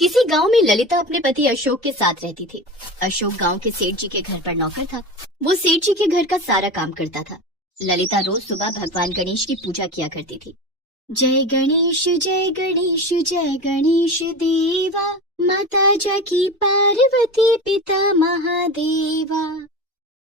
किसी गांव में ललिता अपने पति अशोक के साथ रहती थी। अशोक गांव के सेठ जी के घर पर नौकर था। वो सेठ जी के घर का सारा काम करता था। ललिता रोज सुबह भगवान गणेश की पूजा किया करती थी। जय गणेश जय गणेश जय गणेश देवा, माता जाकी पार्वती पिता महादेवा।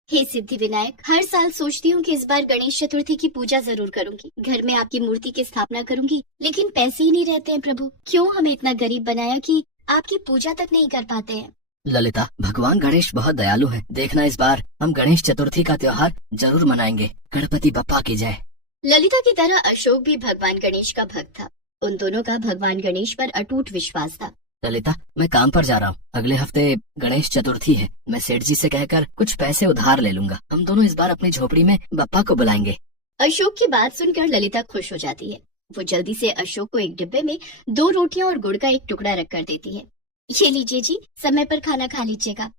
हे सिद्धि विनायक, हर साल सोचती हूँ कि इस बार गणेश चतुर्थी की पूजा जरूर करूंगी, घर में आपकी मूर्ति की स्थापना करूंगी, लेकिन पैसे ही नहीं रहते हैं प्रभु। क्यों हमें इतना गरीब बनाया कि आपकी पूजा तक नहीं कर पाते हैं। ललिता, भगवान गणेश बहुत दयालु हैं। देखना इस बार हम गणेश चतुर्थी का त्योहार जरूर मनाएंगे। गणपति बप्पा की जय। ललिता की तरह अशोक भी भगवान गणेश का भक्त था। उन दोनों का भगवान गणेश पर अटूट विश्वास था। ललिता, मैं काम पर जा रहा हूँ। अगले हफ्ते गणेश चतुर्थी है। मैं सेठ जी से कहकर कुछ पैसे उधार ले लूंगा। हम दोनों इस बार अपनी झोपड़ी में बप्पा को बुलाएंगे। अशोक की बात सुनकर ललिता खुश हो जाती है। वो जल्दी से अशोक को एक डिब्बे में 2 रोटियां और गुड़ का एक टुकड़ा रख कर देती है। ये लीजिए जी, समय पर खाना खा लीजिएगा।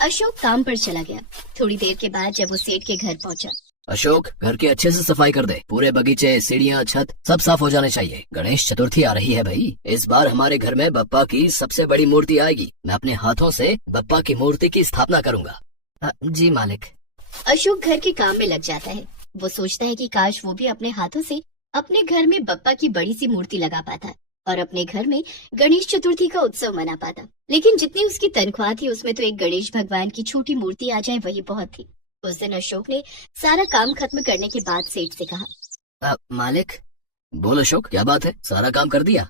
अशोक काम पर चला गया। थोड़ी देर के बाद जब वो सेठ के घर पहुंचा। अशोक, घर की अच्छे से सफाई कर दे। पूरे बगीचे, सीढ़ियाँ, छत सब साफ हो जाने चाहिए। गणेश चतुर्थी आ रही है भाई। इस बार हमारे घर में बप्पा की सबसे बड़ी मूर्ति आएगी। मैं अपने हाथों से बप्पा की मूर्ति की स्थापना करूंगा। जी मालिक। अशोक घर के काम में लग जाता है। वो सोचता है कि काश वो भी अपने हाथों से अपने घर में बप्पा की बड़ी सी मूर्ति लगा पाता और अपने घर में गणेश चतुर्थी का उत्सव मना पाता। लेकिन जितनी उसकी तनख्वाह थी उसमें तो एक गणेश भगवान की छोटी मूर्ति आ जाए वही बहुत थी। उस दिन अशोक ने सारा काम खत्म करने के बाद सेठ से कहा, मालिक। बोल अशोक, क्या बात है? सारा काम कर दिया?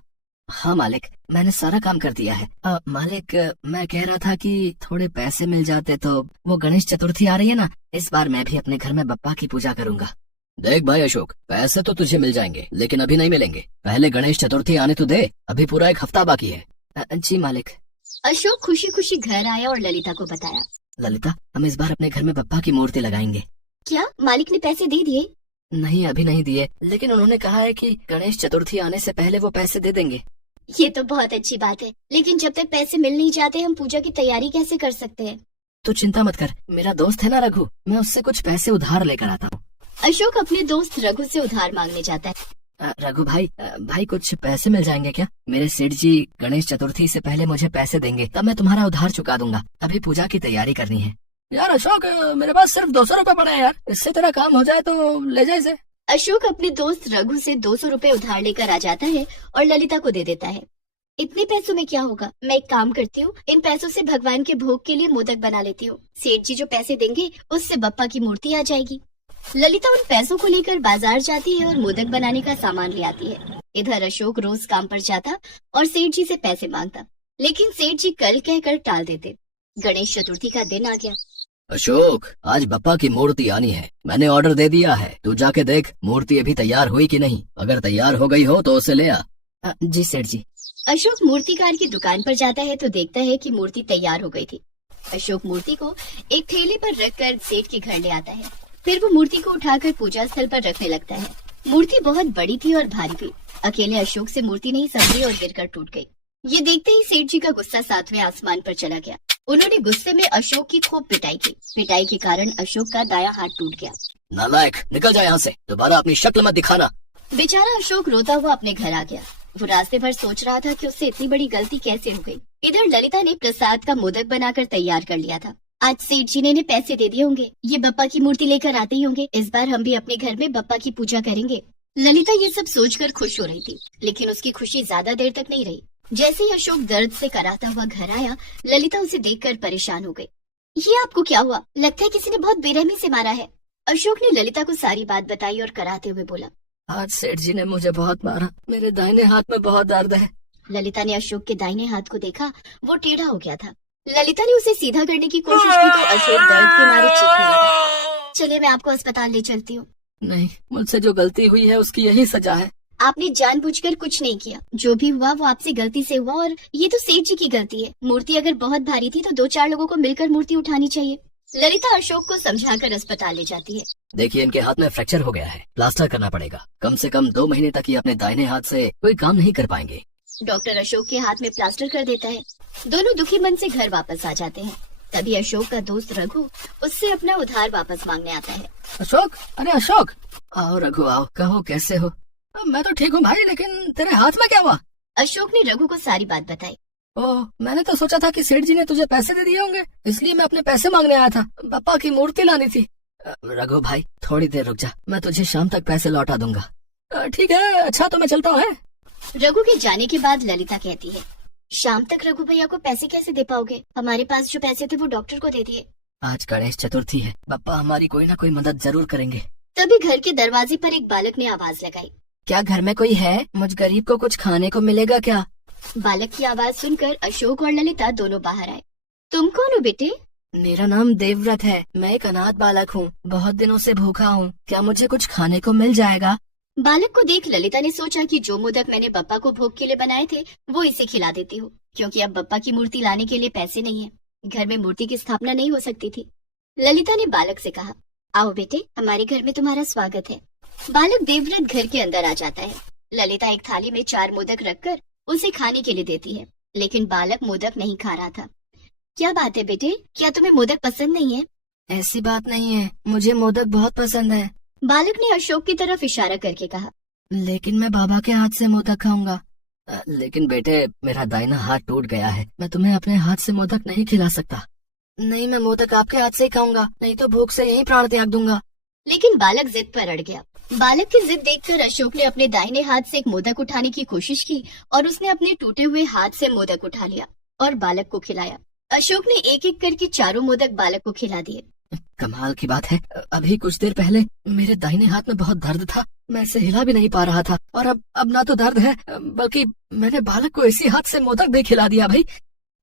हाँ मालिक, मैंने सारा काम कर दिया है। मालिक, मैं कह रहा था कि थोड़े पैसे मिल जाते तो। वो गणेश चतुर्थी आ रही है ना, इस बार मैं भी अपने घर में बप्पा की पूजा करूंगा। देख भाई अशोक, पैसे तो तुझे मिल जाएंगे लेकिन अभी नहीं मिलेंगे। पहले गणेश चतुर्थी आने तो दे। अभी पूरा 1 हफ्ता बाकी है। जी मालिक। अशोक खुशी खुशी घर आया और ललिता को बताया। ललिता, हम इस बार अपने घर में बप्पा की मूर्ति लगाएंगे। क्या मालिक ने पैसे दे दिए? नहीं, अभी नहीं दिए, लेकिन उन्होंने कहा है कि गणेश चतुर्थी आने से पहले वो पैसे दे देंगे। ये तो बहुत अच्छी बात है, लेकिन जब तक पैसे मिल नहीं जाते हम पूजा की तैयारी कैसे कर सकते हैं? तो चिंता मत कर, मेरा दोस्त है ना रघु, मैं उससे कुछ पैसे उधार लेकर आता हूँ। अशोक अपने दोस्त रघु से उधार मांगने जाता है। रघु भाई कुछ पैसे मिल जाएंगे क्या? मेरे सेठ जी गणेश चतुर्थी से पहले मुझे पैसे देंगे, तब मैं तुम्हारा उधार चुका दूंगा। अभी पूजा की तैयारी करनी है। यार अशोक, मेरे पास सिर्फ 200 रुपए पड़े हैं यार, इससे तेरा काम हो जाए तो ले जाए इसे। अशोक अपने दोस्त रघु से 200 रुपए उधार लेकर आ जाता है और ललिता को दे देता है। इतने पैसों में क्या होगा, मैं एक काम करती हूँ, इन पैसों से भगवान के भोग के लिए मोदक बना लेती हूँ। सेठ जी जो पैसे देंगे उससे बप्पा की मूर्ति आ जाएगी। ललिता उन पैसों को लेकर बाजार जाती है और मोदक बनाने का सामान ले आती है। इधर अशोक रोज काम पर जाता और सेठ जी से पैसे मांगता, लेकिन सेठ जी कल कहकर टाल देते। गणेश चतुर्थी का दिन आ गया। अशोक, आज बप्पा की मूर्ति आनी है। मैंने ऑर्डर दे दिया है, तू जाके देख मूर्ति अभी तैयार हुई कि नहीं। अगर तैयार हो गई हो तो उसे ले आ। जी सेठ जी। अशोक मूर्तिकार की दुकान पर जाता है तो देखता है कि मूर्ति तैयार हो गई थी। अशोक मूर्ति को एक ठेले पर रखकर सेठ के घर ले आता है। फिर वो मूर्ति को उठाकर पूजा स्थल पर रखने लगता है। मूर्ति बहुत बड़ी थी और भारी थी। अकेले अशोक से मूर्ति नहीं संभली और गिरकर टूट गई। ये देखते ही सेठ जी का गुस्सा 7वें आसमान पर चला गया। उन्होंने गुस्से में अशोक की खूब पिटाई की। पिटाई के कारण अशोक का दायां हाथ टूट गया। नालायक, निकल जा यहाँ से, दोबारा अपनी शक्ल मत दिखाना। बेचारा अशोक रोता हुआ अपने घर आ गया। वो रास्ते भर सोच रहा था कि उससे इतनी बड़ी गलती कैसे हो गई। इधर ललिता ने प्रसाद का मोदक बनाकर तैयार कर लिया था। आज सेठ जी ने पैसे दे दिए होंगे, ये बप्पा की मूर्ति लेकर आते ही होंगे। इस बार हम भी अपने घर में बप्पा की पूजा करेंगे। ललिता ये सब सोचकर खुश हो रही थी, लेकिन उसकी खुशी ज्यादा देर तक नहीं रही। जैसे ही अशोक दर्द से कराहता हुआ घर आया, ललिता उसे देखकर परेशान हो गई। ये आपको क्या हुआ? लगता है किसी ने बहुत बेरहमी से मारा है। अशोक ने ललिता को सारी बात बताई और कराहते हुए बोला, आज सेठ जी ने मुझे बहुत मारा, मेरे दाहिने हाथ में बहुत दर्द है। ललिता ने अशोक के दाहिने हाथ को देखा, वो टेढ़ा हो गया था। ललिता ने उसे सीधा करने की कोशिश की तो अशोक दर्द के मारे चीखने लगा। चलिए मैं आपको अस्पताल ले चलती हूँ। नहीं, मुझसे जो गलती हुई है उसकी यही सजा है। आपने जानबूझकर कुछ नहीं किया, जो भी हुआ वो आपसे गलती से हुआ और ये तो सेठ जी की गलती है। मूर्ति अगर बहुत भारी थी तो 2-4 लोगों को मिलकर मूर्ति उठानी चाहिए। ललिता अशोक को समझाकर अस्पताल ले जाती है। देखिए, इनके हाथ में फ्रैक्चर हो गया है, प्लास्टर करना पड़ेगा। कम से कम 2 महीने तक ये अपने दाहिने हाथ से कोई काम नहीं कर पाएंगे। डॉक्टर अशोक के हाथ में प्लास्टर कर देता है। दोनों दुखी मन से घर वापस आ जाते हैं। तभी अशोक का दोस्त रघु उससे अपना उधार वापस मांगने आता है। अशोक, अरे अशोक, आओ रघु आओ, कहो कैसे हो? मैं तो ठीक हूँ भाई, लेकिन तेरे हाथ में क्या हुआ? अशोक ने रघु को सारी बात बताई। ओह, मैंने तो सोचा था कि सेठ जी ने तुझे पैसे दे दिए होंगे, इसलिए मैं अपने पैसे मांगने आया था। पापा की मूर्ति लानी थी। रघु भाई थोड़ी देर रुक जा, मैं तुझे शाम तक पैसे लौटा दूंगा। ठीक है, अच्छा तो मैं चलता हूँ। रघु के जाने के बाद ललिता कहती है, शाम तक रघु भैया को पैसे कैसे दे पाओगे? हमारे पास जो पैसे थे वो डॉक्टर को दे दिए। आज गणेश चतुर्थी है, पापा हमारी कोई ना कोई मदद जरूर करेंगे। तभी घर के दरवाजे पर एक बालक ने आवाज लगाई, क्या घर में कोई है? मुझ गरीब को कुछ खाने को मिलेगा क्या? बालक की आवाज सुनकर अशोक और ललिता दोनों बाहर आए। तुम कौन हो बेटे? मेरा नाम देवव्रत है, मैं एक अनाथ बालक हूँ, बहुत दिनों से भूखा हूँ, क्या मुझे कुछ खाने को मिल जाएगा? बालक को देख ललिता ने सोचा कि जो मोदक मैंने बप्पा को भोग के लिए बनाए थे वो इसे खिला देती हूँ, क्योंकि अब बप्पा की मूर्ति लाने के लिए पैसे नहीं है। घर में मूर्ति की स्थापना नहीं हो सकती थी। ललिता ने बालक से कहा, आओ बेटे, हमारे घर में तुम्हारा स्वागत है। बालक देवव्रत घर के अंदर आ जाता है। ललिता एक थाली में 4 मोदक रखकर उसे खाने के लिए देती है, लेकिन बालक मोदक नहीं खा रहा था। क्या बात है बेटे, क्या तुम्हें मोदक पसंद नहीं है? ऐसी बात नहीं है, मुझे मोदक बहुत पसंद है। बालक ने अशोक की तरफ इशारा करके कहा, लेकिन मैं बाबा के हाथ से मोदक खाऊंगा। लेकिन बेटे, मेरा दाहिना हाथ टूट गया है, मैं तुम्हें अपने हाथ से मोदक नहीं खिला सकता। नहीं, मैं मोदक आपके हाथ से ही खाऊंगा, नहीं तो भूख से यहीं प्राण त्याग दूंगा। लेकिन बालक जिद पर अड़ गया। बालक की जिद देखकर अशोक ने अपने दाहिने हाथ से एक मोदक उठाने की कोशिश की और उसने अपने टूटे हुए हाथ से मोदक उठा लिया और बालक को खिलाया। अशोक ने एक एक करके 4 मोदक बालक को खिला दिए। कमाल की बात है, अभी कुछ देर पहले मेरे दाहिने हाथ में बहुत दर्द था, मैं इसे हिला भी नहीं पा रहा था, और अब ना तो दर्द है, बल्कि मैंने बालक को इसी हाथ से मोदक भी खिला दिया। भाई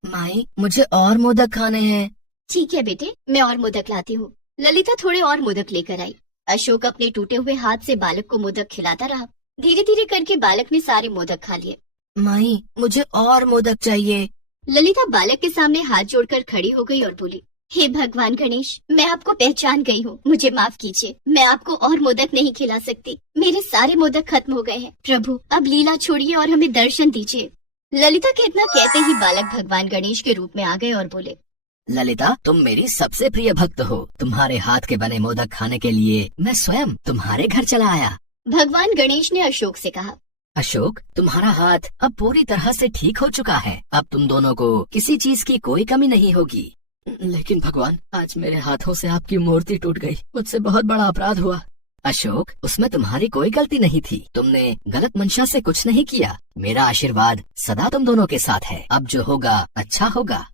माई, मुझे और मोदक खाने हैं। ठीक है बेटे, मैं और मोदक लाती हूँ। ललिता थोड़े और मोदक लेकर आई। अशोक अपने टूटे हुए हाथ से बालक को मोदक खिलाता रहा। धीरे धीरे करके बालक ने सारे मोदक खा लिए। माई, मुझे और मोदक चाहिए। ललिता बालक के सामने हाथ जोड़कर खड़ी हो गई और बोली, हे भगवान गणेश, मैं आपको पहचान गई हूँ, मुझे माफ कीजिए, मैं आपको और मोदक नहीं खिला सकती, मेरे सारे मोदक खत्म हो गए हैं। प्रभु, अब लीला छोड़िए और हमें दर्शन दीजिए। ललिता के इतना कहते ही बालक भगवान गणेश के रूप में आ गए और बोले, ललिता, तुम मेरी सबसे प्रिय भक्त हो, तुम्हारे हाथ के बने मोदक खाने के लिए मैं स्वयं तुम्हारे घर चला आया। भगवान गणेश ने अशोक से कहा, अशोक, तुम्हारा हाथ अब पूरी तरह से ठीक हो चुका है, अब तुम दोनों को किसी चीज की कोई कमी नहीं होगी। लेकिन भगवान, आज मेरे हाथों से आपकी मूर्ति टूट गई, मुझसे बहुत बड़ा अपराध हुआ। अशोक, उसमें तुम्हारी कोई गलती नहीं थी, तुमने गलत मंशा से कुछ नहीं किया। मेरा आशीर्वाद सदा तुम दोनों के साथ है, अब जो होगा अच्छा होगा।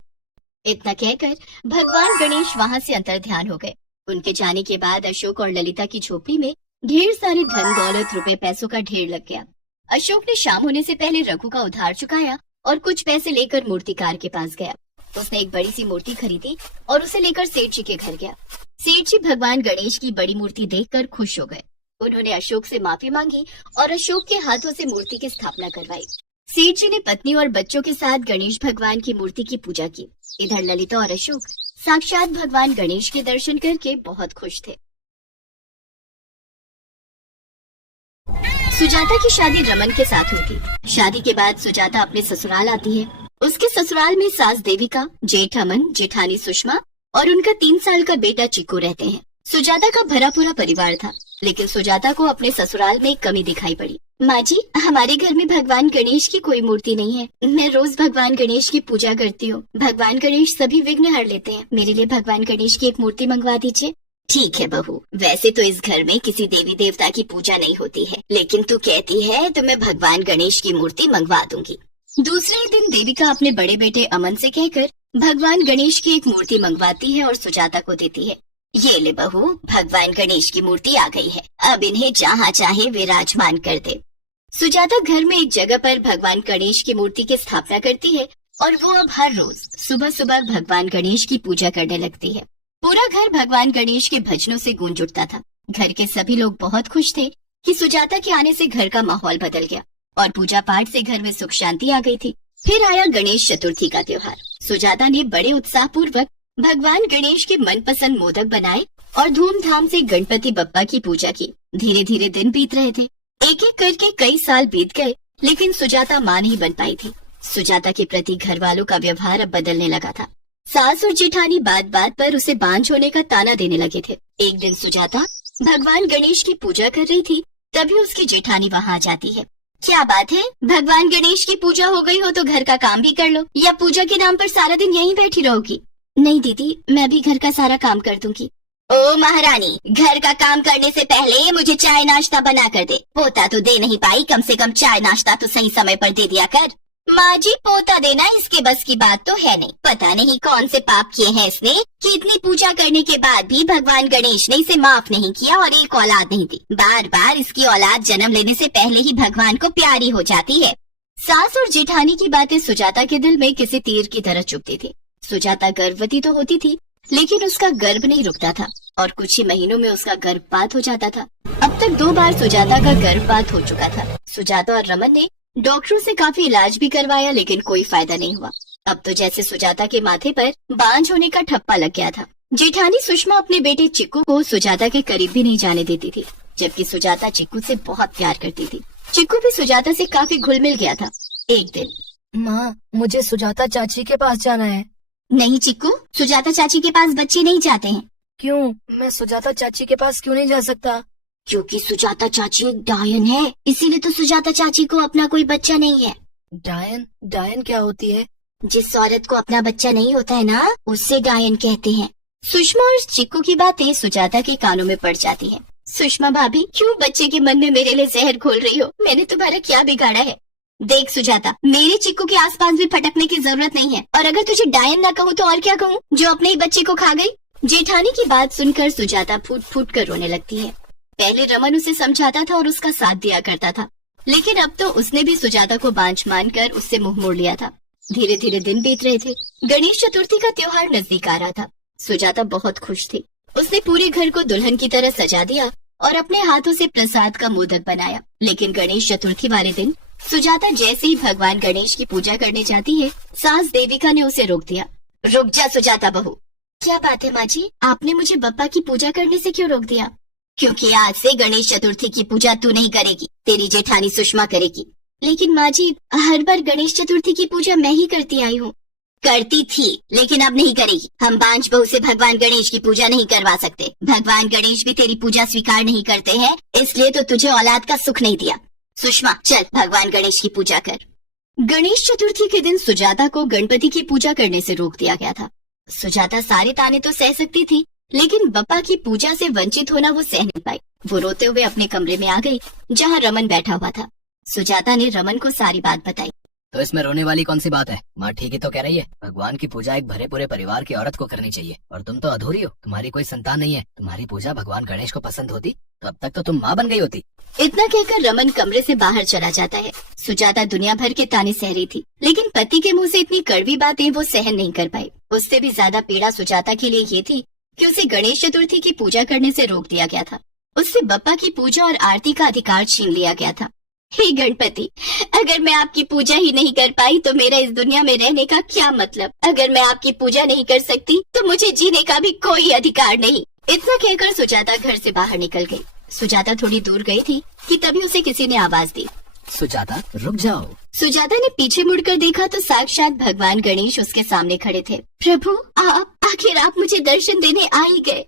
इतना कहकर भगवान गणेश वहाँ से अंतर्ध्यान हो गए। उनके जाने के बाद अशोक और ललिता की झोपड़ी में ढेर सारे धन दौलत रुपए पैसों का ढेर लग गया। अशोक ने शाम होने से पहले रघु का उधार चुकाया और कुछ पैसे लेकर मूर्तिकार के पास गया। उसने एक बड़ी सी मूर्ति खरीदी और उसे लेकर सेठ जी के घर गया। सेठ जी भगवान गणेश की बड़ी मूर्ति देखकर खुश हो गए। उन्होंने अशोक से माफी मांगी और अशोक के हाथों से मूर्ति की स्थापना करवाई। सेठ जी ने पत्नी और बच्चों के साथ गणेश भगवान की मूर्ति की पूजा की। इधर ललिता और अशोक साक्षात भगवान गणेश के दर्शन करके बहुत खुश थे। सुजाता की शादी रमन के साथ हुई थी। शादी के बाद सुजाता अपने ससुराल आती है। उसके ससुराल में सास देविका, जेठ अमन, जेठानी सुषमा और उनका 3 साल का बेटा चिक्कू रहते हैं। सुजाता का भरा पूरा परिवार था, लेकिन सुजाता को अपने ससुराल में एक कमी दिखाई पड़ी। माँ जी, हमारे घर में भगवान गणेश की कोई मूर्ति नहीं है। मैं रोज भगवान गणेश की पूजा करती हूँ। भगवान गणेश सभी विघ्न हर लेते हैं। मेरे लिए भगवान गणेश की एक मूर्ति मंगवा दीजिए। ठीक है बहू, वैसे तो इस घर में किसी देवी देवता की पूजा नहीं होती है, लेकिन तू कहती है तो मैं भगवान गणेश की मूर्ति मंगवा दूंगी। दूसरे ही दिन देविका अपने बड़े बेटे अमन से कहकर भगवान गणेश की एक मूर्ति मंगवाती है और सुजाता को देती है। ये ले बहू, भगवान गणेश की मूर्ति आ गई है, अब इन्हें जहाँ चाहे विराजमान कर दे। सुजाता घर में एक जगह पर भगवान गणेश की मूर्ति की स्थापना करती है और वो अब हर रोज सुबह सुबह भगवान गणेश की पूजा करने लगती है। पूरा घर भगवान गणेश के भजनों से गूंज उठता था। घर के सभी लोग बहुत खुश थे कि सुजाता के आने से घर का माहौल बदल गया और पूजा पाठ से घर में सुख शांति आ गई थी। फिर आया गणेश चतुर्थी का त्योहार। सुजाता ने बड़े उत्साह पूर्वक भगवान गणेश के मनपसंद मोदक बनाए और धूमधाम से गणपति बप्पा की पूजा की। धीरे धीरे दिन बीत रहे थे। एक एक करके कई साल बीत गए, लेकिन सुजाता मां नहीं बन पाई थी। सुजाता के प्रति घर वालों का व्यवहार अब बदलने लगा था। सास और जेठानी बात बात पर उसे बांझ होने का ताना देने लगे थे। एक दिन सुजाता भगवान गणेश की पूजा कर रही थी, तभी उसकी जेठानी वहाँ आ जाती है। क्या बात है, भगवान गणेश की पूजा हो गई हो तो घर का काम भी कर लो, या पूजा के नाम पर सारा दिन यहीं बैठी रहोगी? नहीं दीदी, मैं भी घर का सारा काम कर दूंगी। ओ महारानी, घर का काम करने से पहले मुझे चाय नाश्ता बना कर दे। पोता तो दे नहीं पाई, कम से कम चाय नाश्ता तो सही समय पर दे दिया कर। माँ जी, पोता देना इसके बस की बात तो है नहीं। पता नहीं कौन से पाप किए हैं इसने कि इतनी पूजा करने के बाद भी भगवान गणेश ने इसे माफ नहीं किया और एक औलाद नहीं दी। बार बार इसकी औलाद जन्म लेने से पहले ही भगवान को प्यारी हो जाती है। सास और जेठानी की बातें सुजाता के दिल में किसी तीर की तरह चुभती थी। सुजाता गर्भवती तो होती थी, लेकिन उसका गर्भ नहीं रुकता था और कुछ ही महीनों में उसका गर्भपात हो जाता था। अब तक 2 बार सुजाता का गर्भपात हो चुका था। सुजाता और रमन ने डॉक्टरों से काफी इलाज भी करवाया, लेकिन कोई फायदा नहीं हुआ। अब तो जैसे सुजाता के माथे पर बांझ होने का ठप्पा लग गया था। जेठानी सुषमा अपने बेटे चिक्कू को सुजाता के करीब भी नहीं जाने देती थी, जबकि सुजाता चिक्कू से बहुत प्यार करती थी। चिक्कू भी सुजाता से काफी घुल मिल गया था। एक दिन, माँ, मुझे सुजाता चाची के पास जाना है। नहीं चिक्कू, सुजाता चाची के पास बच्चे नहीं जाते हैं। क्यों? मैं सुजाता चाची के पास क्यों नहीं जा सकता? क्योंकि सुजाता चाची एक डायन है, इसीलिए तो सुजाता चाची को अपना कोई बच्चा नहीं है। डायन? डायन क्या होती है? जिस औरत को अपना बच्चा नहीं होता है ना, उससे डायन कहते हैं। सुषमा और चिक्कू की बातें सुजाता के कानों में पड़ जाती हैं। सुषमा भाभी, क्यों बच्चे के मन में मेरे लिए जहर घोल रही हो? मैंने तुम्हारा क्या बिगाड़ा है? देख सुजाता, मेरे चिक्कू के आसपास भी फटकने की जरूरत नहीं है, और अगर तुझे डायन ना कहूँ तो और क्या कहूँ, जो अपने ही बच्चे को खा गई? जेठानी की बात सुनकर सुजाता फूट फूट कर रोने लगती है। पहले रमन उसे समझाता था और उसका साथ दिया करता था, लेकिन अब तो उसने भी सुजाता को बांझ मानकर उससे मुंह मोड़ लिया था। धीरे धीरे दिन बीत रहे थे। गणेश चतुर्थी का त्योहार नजदीक आ रहा था। सुजाता बहुत खुश थी। उसने पूरे घर को दुल्हन की तरह सजा दिया और अपने हाथों से प्रसाद का मोदक बनाया। लेकिन गणेश चतुर्थी वाले दिन सुजाता जैसे ही भगवान गणेश की पूजा करने जाती है, सास देविका ने उसे रोक दिया। रुक जा सुजाता बहू। क्या बात है माँ जी, आपने मुझे बप्पा की पूजा करने से क्यों रोक दिया? क्योंकि आज से गणेश चतुर्थी की पूजा तू नहीं करेगी, तेरी जेठानी सुषमा करेगी। लेकिन माँ जी, हर बार गणेश चतुर्थी की पूजा मैं ही करती आई हूँ। करती थी, लेकिन अब नहीं करेगी। हम बांझ बहू से भगवान गणेश की पूजा नहीं करवा सकते। भगवान गणेश भी तेरी पूजा स्वीकार नहीं करते हैं, इसलिए तो तुझे औलाद का सुख नहीं दिया। सुषमा, चल भगवान गणेश की पूजा कर। गणेश चतुर्थी के दिन सुजाता को गणपति की पूजा करने से रोक दिया गया था। सुजाता सारे ताने तो सह सकती थी, लेकिन बप्पा की पूजा से वंचित होना वो सह नहीं पाई। वो रोते हुए अपने कमरे में आ गई, जहाँ रमन बैठा हुआ था। सुजाता ने रमन को सारी बात बताई। तो इसमें रोने वाली कौन सी बात है? माँ ठीक ही तो कह रही है। भगवान की पूजा एक भरे पूरे परिवार की औरत को करनी चाहिए, और तुम तो अधूरी हो। तुम्हारी कोई संतान नहीं है। तुम्हारी पूजा भगवान गणेश को पसंद होती तो अब तक तो तुम माँ बन गई होती। इतना कहकर रमन कमरे से बाहर चला जाता है। सुजाता दुनिया भर के ताने सह रही थी, लेकिन पति के मुंह से इतनी कड़वी बातें वो सहन नहीं कर पाई। उससे भी ज्यादा पीड़ा सुजाता के लिए ये थी कि उसे गणेश चतुर्थी की पूजा करने से रोक दिया गया था। उससे बप्पा की पूजा और आरती का अधिकार छीन लिया गया था। हे गणपति, अगर मैं आपकी पूजा ही नहीं कर पाई तो मेरा इस दुनिया में रहने का क्या मतलब? अगर मैं आपकी पूजा नहीं कर सकती तो मुझे जीने का भी कोई अधिकार नहीं। इतना कहकर सुजाता घर से बाहर निकल गई। सुजाता थोड़ी दूर गई थी कि तभी उसे किसी ने आवाज दी। सुजाता, रुक जाओ। सुजाता ने पीछे मुड़कर देखा तो साक्षात भगवान गणेश उसके सामने खड़े थे। प्रभु, आप आखिर आप मुझे दर्शन देने आ ही गए।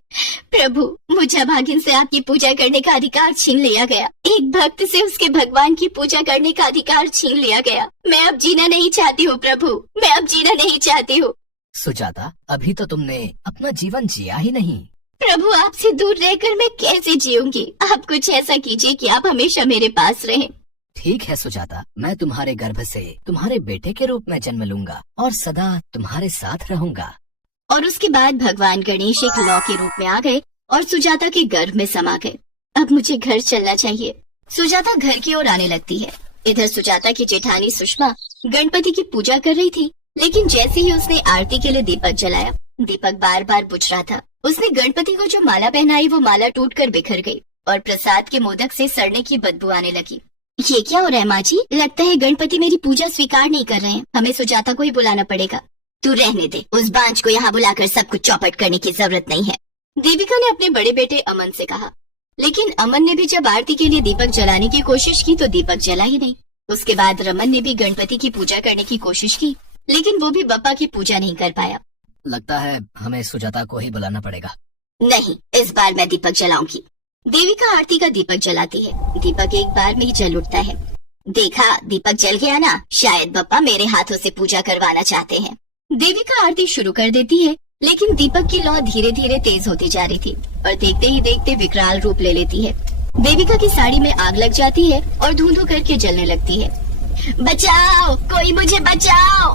प्रभु, मुझे भागिन से आपकी पूजा करने का अधिकार छीन लिया गया। एक भक्त से उसके भगवान की पूजा करने का अधिकार छीन लिया गया। मैं अब जीना नहीं चाहती हूँ प्रभु, मैं अब जीना नहीं चाहती हूँ। सुजाता, अभी तो तुमने अपना जीवन जिया ही नहीं। प्रभु, आपसे दूर रहकर मैं कैसे जीऊंगी? आप कुछ ऐसा कीजिए कि आप हमेशा मेरे पास रहें। ठीक है सुजाता, मैं तुम्हारे गर्भ से तुम्हारे बेटे के रूप में जन्म लूंगा और सदा तुम्हारे साथ रहूंगा। और उसके बाद भगवान गणेश एक लौ के रूप में आ गए और सुजाता के गर्भ में समा गए। अब मुझे घर चलना चाहिए। सुजाता घर की ओर आने लगती है। इधर सुजाता की जेठानी सुषमा गणपति की पूजा कर रही थी, लेकिन जैसे ही उसने आरती के लिए दीपक जलाया, दीपक बार बार बुझ रहा था। उसने गणपति को जो माला पहनाई वो माला टूटकर बिखर गई और प्रसाद के मोदक से सड़ने की बदबू आने लगी। ये क्या हो रहा है माँ जी? लगता है गणपति मेरी पूजा स्वीकार नहीं कर रहे हैं। हमें सुजाता को ही बुलाना पड़ेगा। तू रहने दे, उस बांझ को यहाँ बुलाकर सब कुछ चौपट करने की जरूरत नहीं है, देविका ने अपने बड़े बेटे अमन से कहा। लेकिन अमन ने भी जब आरती के लिए दीपक जलाने की कोशिश की तो दीपक जला ही नहीं। उसके बाद रमन ने भी गणपति की पूजा करने की कोशिश की, लेकिन वो भी बप्पा की पूजा नहीं कर पाया। लगता है हमें सुजाता को ही बुलाना पड़ेगा। नहीं, इस बार मैं दीपक जलाऊंगी। देविका आरती का दीपक जलाती है। दीपक एक बार में ही जल उठता है। देखा, दीपक जल गया ना, शायद बप्पा मेरे हाथों से पूजा करवाना चाहते हैं। देविका आरती शुरू कर देती है, लेकिन दीपक की लौ धीरे धीरे तेज होती जा रही थी और देखते ही देखते विकराल रूप ले लेती है। देविका की साड़ी में आग लग जाती है और धुंध करके जलने लगती है। बचाओ, कोई मुझे बचाओ।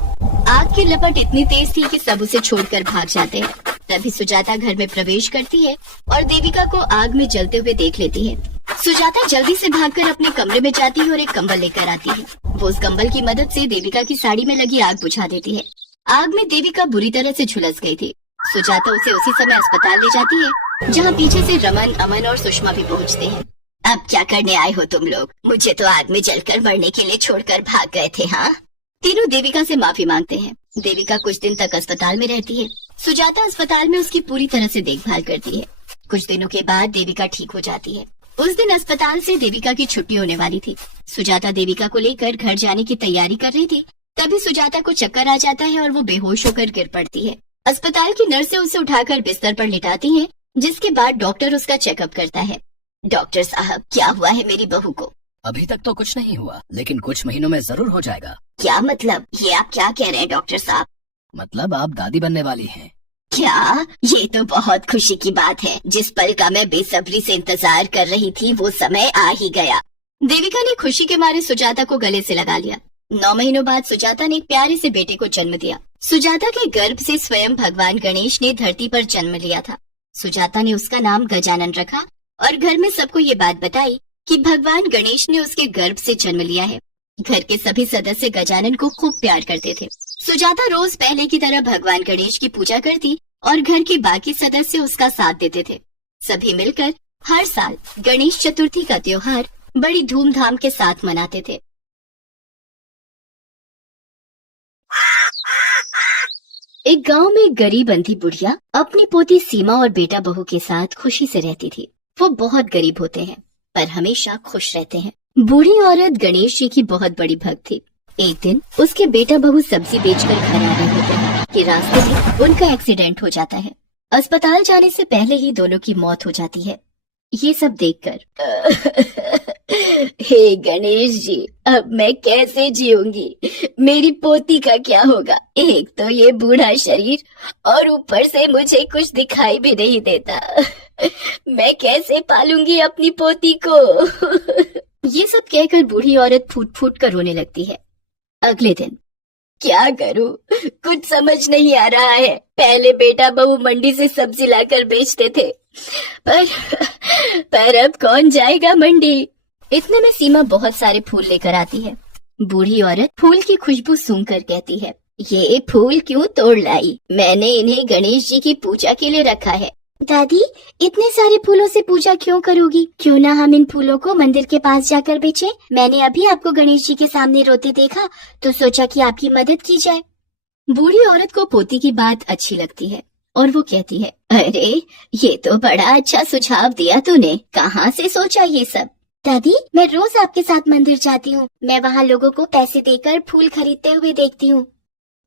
आग की लपट इतनी तेज थी कि सब उसे छोड़कर भाग जाते हैं। तभी सुजाता घर में प्रवेश करती है और देविका को आग में जलते हुए देख लेती है। सुजाता जल्दी से भागकर अपने कमरे में जाती है और एक कंबल लेकर आती है। वो उस कंबल की मदद से देविका की साड़ी में लगी आग बुझा देती है। आग में देविका बुरी तरह से झुलस गई थी। सुजाता उसे उसी समय अस्पताल ले जाती है, जहाँ पीछे से रमन, अमन और सुषमा भी पहुँचते हैं। अब क्या करने आए हो तुम लोग? मुझे तो आग में जलकर मरने के लिए छोड़कर भाग गए थे। हाँ, तीनों देविका से माफी मांगते हैं। देविका कुछ दिन तक अस्पताल में रहती है। सुजाता अस्पताल में उसकी पूरी तरह से देखभाल करती है। कुछ दिनों के बाद देविका ठीक हो जाती है। उस दिन अस्पताल से देविका की छुट्टी होने वाली थी। सुजाता देविका को लेकर घर जाने की तैयारी कर रही थी, तभी सुजाता को चक्कर आ जाता है और वो बेहोश होकर गिर पड़ती है। अस्पताल की नर्सें उसे उठाकर बिस्तर पर लिटाती हैं, जिसके बाद डॉक्टर उसका चेकअप करता है। डॉक्टर साहब, क्या हुआ है मेरी बहू को? अभी तक तो कुछ नहीं हुआ, लेकिन कुछ महीनों में जरूर हो जाएगा। क्या मतलब? ये आप क्या कह रहे हैं डॉक्टर साहब? मतलब आप दादी बनने वाली हैं। क्या? ये तो बहुत खुशी की बात है। जिस पल का मैं बेसब्री से इंतजार कर रही थी वो समय आ ही गया। देविका ने खुशी के मारे सुजाता को गले से लगा लिया। 9 महीनों बाद सुजाता ने एक प्यारे से बेटे को जन्म दिया। सुजाता के गर्भ से स्वयं भगवान गणेश ने धरती पर जन्म लिया था। सुजाता ने उसका नाम गजानन रखा और घर में सबको ये बात बताई कि भगवान गणेश ने उसके गर्भ से जन्म लिया है। घर के सभी सदस्य गजानन को खूब प्यार करते थे। सुजाता रोज पहले की तरह भगवान गणेश की पूजा करती और घर के बाकी सदस्य उसका साथ देते थे। सभी मिलकर हर साल गणेश चतुर्थी का त्योहार बड़ी धूमधाम के साथ मनाते थे। एक गांव में एक गरीब अंधी बुढ़िया अपनी पोती सीमा और बेटा बहू के साथ खुशी से रहती थी। वो बहुत गरीब होते हैं पर हमेशा खुश रहते हैं। बूढ़ी औरत गणेश जी की बहुत बड़ी भक्त थी। एक दिन उसके बेटा बहू सब्जी बेचकर घर आ रहे होते हैं कि रास्ते में उनका एक्सीडेंट हो जाता है। अस्पताल जाने से पहले ही दोनों की मौत हो जाती है। ये सब देखकर हे गणेश जी, अब मैं कैसे जीऊंगी? मेरी पोती का क्या होगा? एक तो ये बूढ़ा शरीर और ऊपर से मुझे कुछ दिखाई भी नहीं देता। मैं कैसे पालूंगी अपनी पोती को? ये सब कहकर बूढ़ी औरत फूट फूट कर रोने लगती है। अगले दिन क्या करूं? कुछ समझ नहीं आ रहा है। पहले बेटा बहू मंडी से सब्जी लाकर बेचते थे, पर अब कौन जाएगा मंडी? इतने में सीमा बहुत सारे फूल लेकर आती है। बूढ़ी औरत फूल की खुशबू सूंघकर कहती है, ये फूल क्यों तोड़ लाई? मैंने इन्हें गणेश जी की पूजा के लिए रखा है। दादी, इतने सारे फूलों से पूजा क्यों करोगी? क्यों ना हम इन फूलों को मंदिर के पास जाकर बेचें? मैंने अभी आपको गणेश जी के सामने रोते देखा तो सोचा कि आपकी मदद की जाए। बूढ़ी औरत को पोती की बात अच्छी लगती है और वो कहती है, अरे ये तो बड़ा अच्छा सुझाव दिया तूने। कहाँ से सोचा ये सब? दादी, मैं रोज आपके साथ मंदिर जाती हूँ। मैं वहाँ लोगों को पैसे देकर फूल खरीदते हुए देखती हूँ।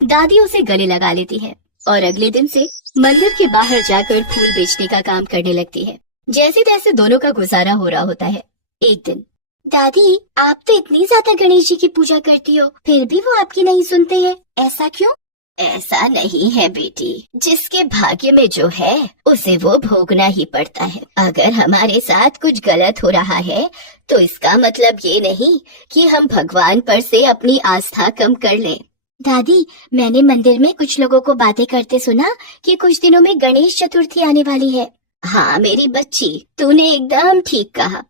दादी उसे गले लगा लेती है और अगले दिन से मंदिर के बाहर जाकर फूल बेचने का काम करने लगती है। जैसे तैसे दोनों का गुजारा हो रहा होता है। एक दिन, दादी, आप तो इतनी ज्यादा गणेश जी की पूजा करती हो, फिर भी वो आपकी नहीं सुनते हैं, ऐसा क्यों? ऐसा नहीं है बेटी, जिसके भाग्य में जो है उसे वो भोगना ही पड़ता है। अगर हमारे साथ कुछ गलत हो रहा है तो इसका मतलब ये नहीं कि हम भगवान पर से अपनी आस्था कम कर लें। दादी, मैंने मंदिर में कुछ लोगों को बातें करते सुना कि कुछ दिनों में गणेश चतुर्थी आने वाली है। हाँ मेरी बच्ची, तूने एकदम ठीक कहा।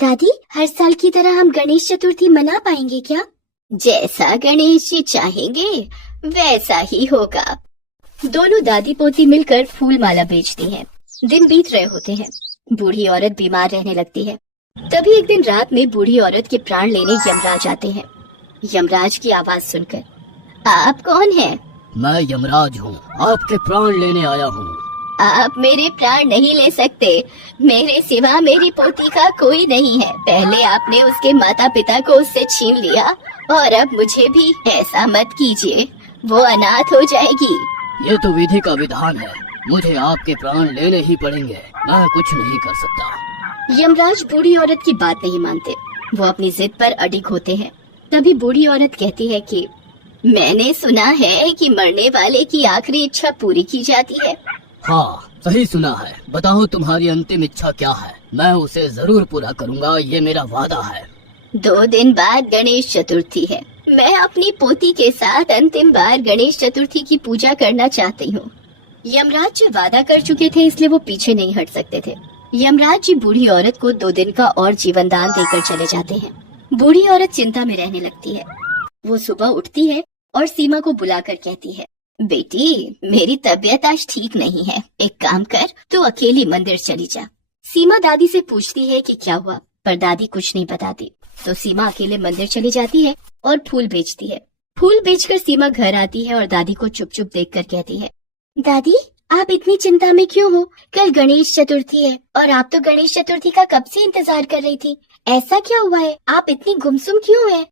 दादी, हर साल की तरह हम गणेश चतुर्थी मना पाएंगे क्या? जैसा गणेश जी चाहेंगे वैसा ही होगा। दोनों दादी पोती मिलकर फूल माला बेचती हैं। दिन बीत रहे होते हैं। बूढ़ी औरत बीमार रहने लगती है। तभी एक दिन रात में बूढ़ी औरत के प्राण लेने यमराज आते हैं। यमराज की आवाज सुनकर, आप कौन हैं? मैं यमराज हूँ, आपके प्राण लेने आया हूँ। आप मेरे प्राण नहीं ले सकते। मेरे सिवा मेरी पोती का कोई नहीं है। पहले आपने उसके माता पिता को उससे छीन लिया और अब मुझे भी। ऐसा मत कीजिए, वो अनाथ हो जाएगी। ये तो विधि का विधान है, मुझे आपके प्राण लेने ही पड़ेंगे। मैं कुछ नहीं कर सकता। यमराज बूढ़ी औरत की बात नहीं मानते। वो अपनी जिद पर अडिग होते हैं। तभी बूढ़ी औरत कहती है कि मैंने सुना है कि मरने वाले की आखिरी इच्छा पूरी की जाती है। हाँ, सही सुना है। बताओ तुम्हारी अंतिम इच्छा क्या है? मैं उसे जरूर पूरा करूँगा, ये मेरा वादा है। 2 दिन बाद गणेश चतुर्थी है। मैं अपनी पोती के साथ अंतिम बार गणेश चतुर्थी की पूजा करना चाहती हूँ। यमराज जी वादा कर चुके थे, इसलिए वो पीछे नहीं हट सकते थे। यमराज जी बूढ़ी औरत को 2 दिन का और जीवन दान देकर चले जाते हैं। बूढ़ी औरत चिंता में रहने लगती है। वो सुबह उठती है और सीमा को बुलाकर कहती है, बेटी मेरी तबीयत आज ठीक नहीं है, एक काम कर, तू अकेली मंदिर चली जा। सीमा दादी से पूछती है कि क्या हुआ, पर दादी कुछ नहीं बताती। तो सीमा अकेले मंदिर चली जाती है और फूल बेचती है। फूल बेचकर सीमा घर आती है और दादी को चुप चुप देखकर कहती है, दादी आप इतनी चिंता में क्यों हो? कल गणेश चतुर्थी है और आप तो गणेश चतुर्थी का कब से इंतजार कर रही थी। ऐसा क्या हुआ है? आप इतनी गुमसुम क्यों है?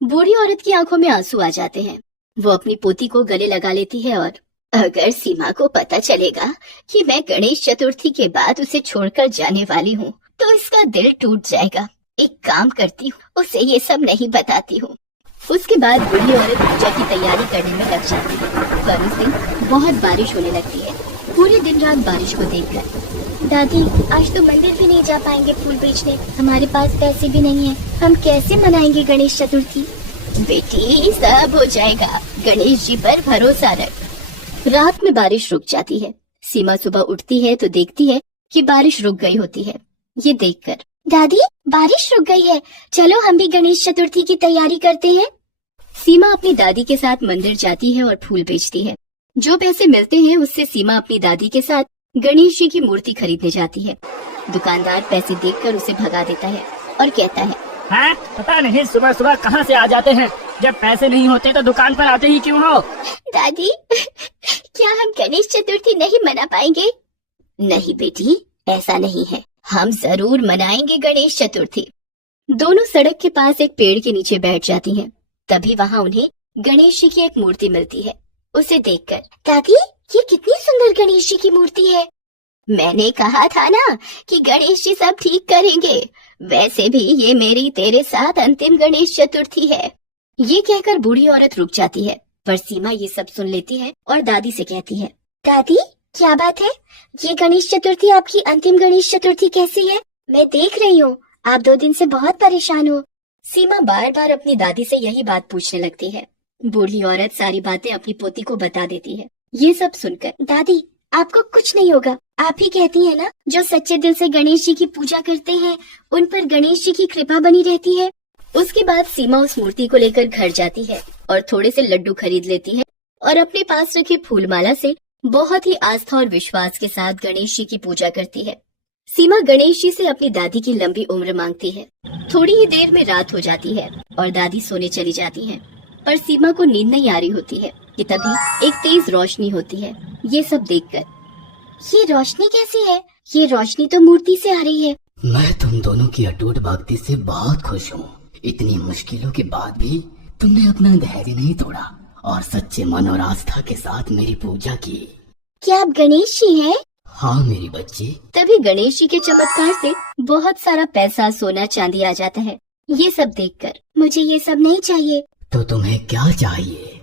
बूढ़ी औरत की आंखों में आंसू आ जाते हैं। वो अपनी पोती को गले लगा लेती है और अगर सीमा को पता चलेगा कि मैं गणेश चतुर्थी के बाद उसे छोड़कर जाने वाली हूँ तो इसका दिल टूट जाएगा। एक काम करती हूँ, उसे ये सब नहीं बताती हूँ। उसके बाद बूढ़ी औरत पूजा की तैयारी करने में लग जाती है। पर उस दिन बहुत बारिश होने लगती है। पूरे दिन रात बारिश को देखकर दादी आज तो मंदिर भी नहीं जा पाएंगे फूल बेचने, हमारे पास पैसे भी नहीं है, हम कैसे मनाएंगे गणेश चतुर्थी? बेटी सब हो जाएगा, गणेश जी पर भरोसा रख। रात में बारिश रुक जाती है। सीमा सुबह उठती है तो देखती है कि बारिश रुक गई होती है। ये देखकर दादी बारिश रुक गई है, चलो हम भी गणेश चतुर्थी की तैयारी करते हैं। सीमा अपनी दादी के साथ मंदिर जाती है और फूल बेचती है। जो पैसे मिलते हैं उससे सीमा अपनी दादी के साथ गणेश जी की मूर्ति खरीदने जाती है। दुकानदार पैसे देखकर उसे भगा देता है और कहता है, हाँ, पता नहीं सुबह सुबह कहाँ से आ जाते हैं। जब पैसे नहीं होते तो दुकान पर आते ही क्यों हो? दादी क्या हम गणेश चतुर्थी नहीं मना पाएंगे? नहीं बेटी, ऐसा नहीं है, हम जरूर मनाएंगे गणेश चतुर्थी। दोनों सड़क के पास एक पेड़ के नीचे बैठ जाती हैं। तभी वहाँ उन्हें गणेश जी की एक मूर्ति मिलती है। उसे देखकर दादी ये कितनी सुंदर गणेश जी की मूर्ति है। मैंने कहा था ना कि गणेश जी सब ठीक करेंगे। वैसे भी ये मेरी तेरे साथ अंतिम गणेश चतुर्थी है। ये कहकर बूढ़ी औरत रुक जाती है, पर सीमा ये सब सुन लेती है और दादी से कहती है, दादी क्या बात है? ये गणेश चतुर्थी आपकी अंतिम गणेश चतुर्थी कैसी है? मैं देख रही हूँ आप 2 दिन से बहुत परेशान हो। सीमा बार बार अपनी दादी से यही बात पूछने लगती है। बूढ़ी औरत सारी बातें अपनी पोती को बता देती है। ये सब सुनकर दादी आपको कुछ नहीं होगा, आप ही कहती है ना जो सच्चे दिल से गणेश जी की पूजा करते हैं उन पर गणेश जी की कृपा बनी रहती है। उसके बाद सीमा उस मूर्ति को लेकर घर जाती है और थोड़े से लड्डू खरीद लेती है और अपने पास रखे फूलमाला से बहुत ही आस्था और विश्वास के साथ गणेश जी की पूजा करती है। सीमा गणेश जी से अपनी दादी की लंबी उम्र मांगती है। थोड़ी ही देर में रात हो जाती है और दादी सोने चली जाती हैं, पर सीमा को नींद नहीं आ रही होती है कि तभी एक तेज रोशनी होती है। ये सब देखकर ये रोशनी कैसी है? ये रोशनी तो मूर्ति से आ रही है। मैं तुम दोनों की अटूट भक्ति से बहुत खुश हूँ। इतनी मुश्किलों के बाद भी तुमने अपना धैर्य नहीं तोड़ा और सच्चे मन और आस्था के साथ मेरी पूजा की। क्या आप गणेश जी हैं? हाँ मेरी बच्ची। तभी गणेश जी के चमत्कार से बहुत सारा पैसा, सोना, चांदी आ जाता है। ये सब देखकर मुझे ये सब नहीं चाहिए। तो तुम्हें क्या चाहिए?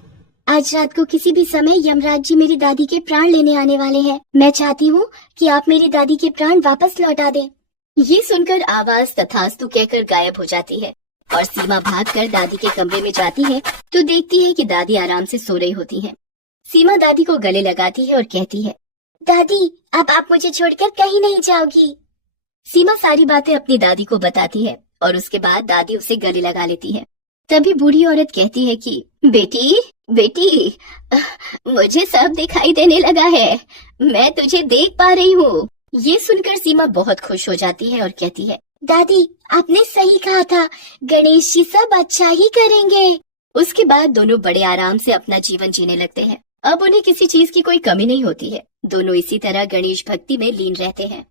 आज रात को किसी भी समय यमराज जी मेरी दादी के प्राण लेने आने वाले हैं। मैं चाहती हूँ कि आप मेरी दादी के प्राण वापस लौटा दें। ये सुनकर आवाज तथास्तु कहकर गायब हो जाती है और सीमा भागकर दादी के कमरे में जाती है तो देखती है कि दादी आराम से सो रही होती हैं। सीमा दादी को गले लगाती है और कहती है, दादी अब आप मुझे छोड़कर कहीं नहीं जाओगी। सीमा सारी बातें अपनी दादी को बताती है और उसके बाद दादी उसे गले लगा लेती है। तभी बूढ़ी औरत कहती है कि बेटी बेटी मुझे सब दिखाई देने लगा है, मैं तुझे देख पा रही हूँ। ये सुनकर सीमा बहुत खुश हो जाती है और कहती है, दादी आपने सही कहा था, गणेश जी सब अच्छा ही करेंगे। उसके बाद दोनों बड़े आराम से अपना जीवन जीने लगते हैं। अब उन्हें किसी चीज की कोई कमी नहीं होती है। दोनों इसी तरह गणेश भक्ति में लीन रहते हैं।